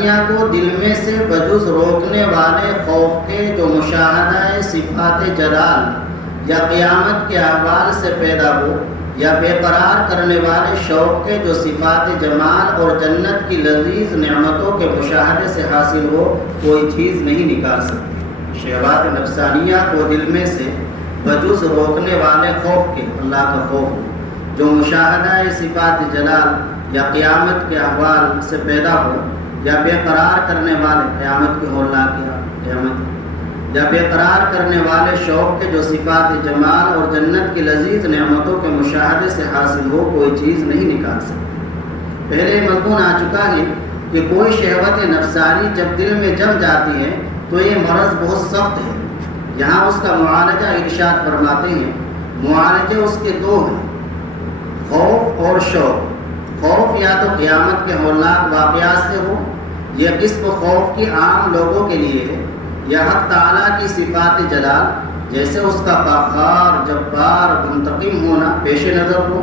نفسانیہ کو دل میں سے بجز روکنے والے خوف کے جو مشاہدہ صفات جلال یا قیامت کے احوال سے پیدا ہو، یا بے قرار کرنے والے شوق کے جو صفات جمال اور جنت کی لذیذ نعمتوں کے مشاہدے سے حاصل ہو، کوئی چیز نہیں نکال سکتی۔ شہوات نفسانیہ کو دل میں سے بجز روکنے والے خوف کے، اللہ کا خوف جو مشاہدہ صفات جلال یا قیامت کے احوال سے پیدا ہو، یا بے قرار کرنے والے قیامت کے ہولنا قیامت یا بے قرار کرنے والے شوق کے جو صفات جمال اور جنت کی لذیذ نعمتوں کے مشاہدے سے حاصل ہو، کوئی چیز نہیں نکال سکتی۔ پہلے مضمون آ چکا ہے کہ کوئی شہوت نفسانی جب دل میں جم جاتی ہے تو یہ مرض بہت سخت ہے۔ یہاں اس کا معالجہ ارشاد فرماتے ہیں، معالجے اس کے دو ہیں، خوف اور شوق۔ خوف یا تو قیامت کے ہولناک واقعات سے ہو، یہ قسم خوف کی عام لوگوں کے لیے ہے، یا حق تعالیٰ کی صفات جلال جیسے اس کا قہار، جبار، منتقم ہونا پیش نظر ہو۔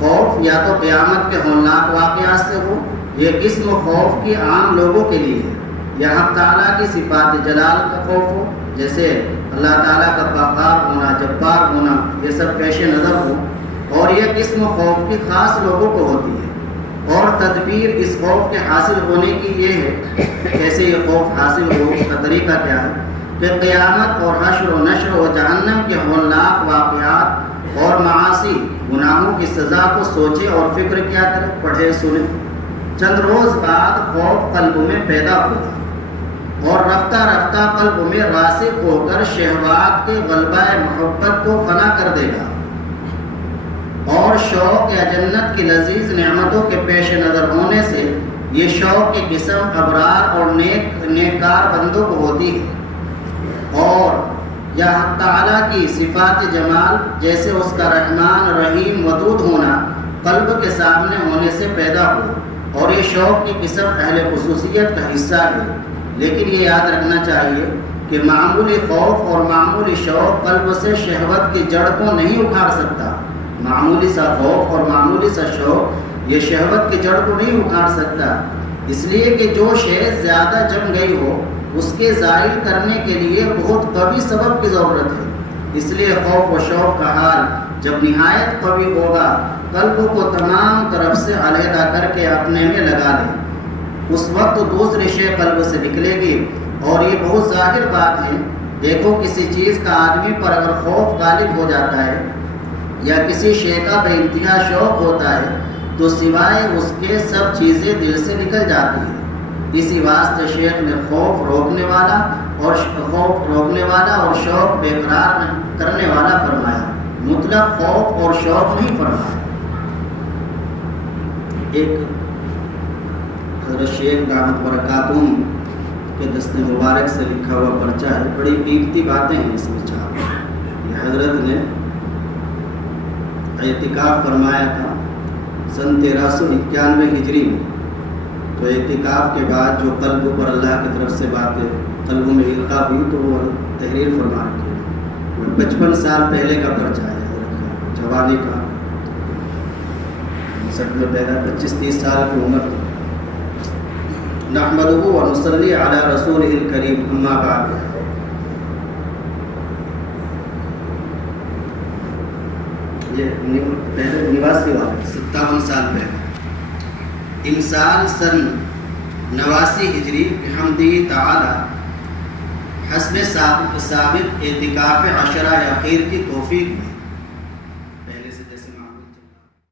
خوف یا تو قیامت کے ہولناک واقعات سے ہو، یہ قسم خوف کی عام لوگوں کے لیے ہے، یا حق تعالیٰ کی صفات جلال کا خوف ہو، جیسے اللہ تعالیٰ کا قہار ہونا، جبار ہونا، یہ سب پیش نظر ہو۔ اور یہ قسم خوف کی خاص لوگوں کو ہوتی ہے، اور تدبیر اس خوف کے حاصل ہونے کی یہ ہے، کیسے یہ خوف حاصل ہو، اس کا طریقہ کیا ہے کہ قیامت اور حشر و نشر و جہنم کے ہولناک واقعات اور معاصی گناہوں کی سزا کو سوچے اور فکر کیا کرے، پڑھے سنے۔ چند روز بعد خوف قلب میں پیدا ہوگا اور رفتہ رفتہ قلب میں راسخ ہو کر شہوات کے غلبہ محبت کو فنا کر دے گا، اور شوق یا جنت کی لذیذ نعمتوں کے پیش نظر ہونے سے یہ شوق کی قسم ابرار اور نیکار بندوں کو ہوتی ہے، اور یا حق تعالیٰ کی صفات جمال جیسے اس کا رحمان، رحیم، ودود ہونا قلب کے سامنے ہونے سے پیدا ہو، اور یہ شوق کی قسم اہل خصوصیت کا حصہ ہے۔ لیکن یہ یاد رکھنا چاہیے کہ معمولی خوف اور معمولی شوق قلب سے شہوت کی جڑ کو نہیں اکھاڑ سکتا۔ معمولی سا خوف اور معمولی سا شوق یہ شہوت کی جڑ کو نہیں اکھاڑ سکتا، اس لیے کہ جو شے زیادہ جم گئی ہو اس کے زائل کرنے کے لیے بہت قوی سبب کی ضرورت ہے۔ اس لیے خوف و شوق کا حال جب نہایت قوی ہوگا، قلب کو تمام طرف سے علیحدہ کر کے اپنے میں لگا لے، اس وقت دوسری شے قلب سے نکلے گی۔ اور یہ بہت ظاہر بات ہے، دیکھو کسی چیز کا آدمی پر اگر خوف غالب ہو جاتا ہے یا کسی شے کا بے انتہا شوق ہوتا ہے تو سوائے اس کے سب چیزیں دل سے نکل جاتی ہیں۔ اسی واسطے شیخ نے خوف روکنے والا اور شوق بے قرار کرنے والا فرمایا، مطلق خوف اور شوق نہیں فرمایا۔ ایک حضرت شیخ دامت برکاتہم کے دست مبارک سے لکھا ہوا پرچہ ہے، بڑی قیمتی باتیں ہیں اس میں چھاپ۔ یہ حضرت نے اعتکاف فرمایا تھا سن 1391 ہجری میں، تو اعتکاف کے بعد جو قلب پر اللہ کی طرف سے باتیں قلبوں میں القاء ہوئی تو وہ تحریر فرما رکھی ہے۔ 55 سال پہلے کا پرچہ ہے حضرت کا، جوانی کا، 59 میں پیدا، 25-30 سال کی عمر تھی۔ نحمدہ و نصلی علی رسولہ الکریم، اما بعد۔ یہ پہلے 57 سال پہلے، امسال سن 89 ہجری بحمدہ تعالی حسب سابق اعتکاف عشرہ اخیر کی توفیق میں